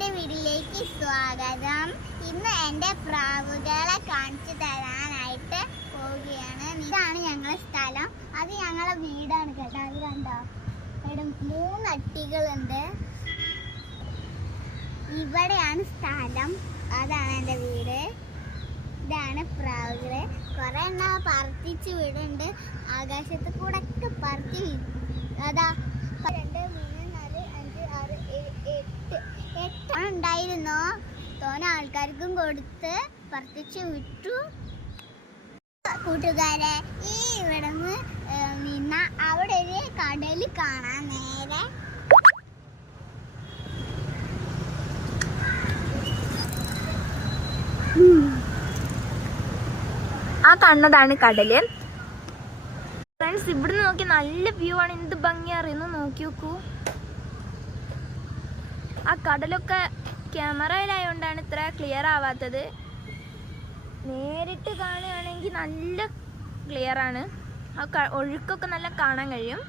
എൻ്റെ വീട്ടിലേക്ക് സ്വാഗതം. ഇന്ന് എൻ്റെ പ്രാവുകളെ കാണിച്ചു തരാനായിട്ട് പോവുകയാണ്. ഇതാണ് ഞങ്ങളുടെ സ്ഥലം. അത് ഞങ്ങളുടെ വീടാണ് കേട്ടോ. അത് കണ്ടോ, ഇവിടെ 3 അട്ടികളുണ്ട്. ഇവിടെയാണ് സ്ഥലം. അതാണ് എൻ്റെ വീട്. ഇതാണ് പ്രാവുകള്. കുറെ എണ്ണം പറത്തിച്ച് വിടുന്നുണ്ട്. ആകാശത്ത് കൂടെ ഒക്കെ പറത്തി. അതാ 2, 3, 4, 5, 6, 7, 8 ഉണ്ടായിരുന്നോ. തോനെ ആൾക്കാർക്കും കൊടുത്ത് പറത്തിച്ച് വിട്ടു. കൂട്ടുകാരെ, ഈ ഇവിടുന്ന് നിന്ന അവിടെ ഒരു കടൽ കാണാൻ നേരെ. ആ കാണുന്നതാണ് കടല്. ഫ്രണ്ട്സ്, ഇവിടുന്ന് നോക്കി നല്ല വ്യൂ ആണ്. എന്ത് ഭംഗി അറിയുന്നു, നോക്കി നോക്കൂ. ആ കടലൊക്കെ ക്യാമറയിലായോണ്ടാണ് ഇത്ര ക്ലിയർ ആവാത്തത്. നേരിട്ട് കാണുകയാണെങ്കിൽ നല്ല ക്ലിയർ ആണ്. ആ ഒഴുക്കൊക്കെ നല്ല കാണാൻ കഴിയും.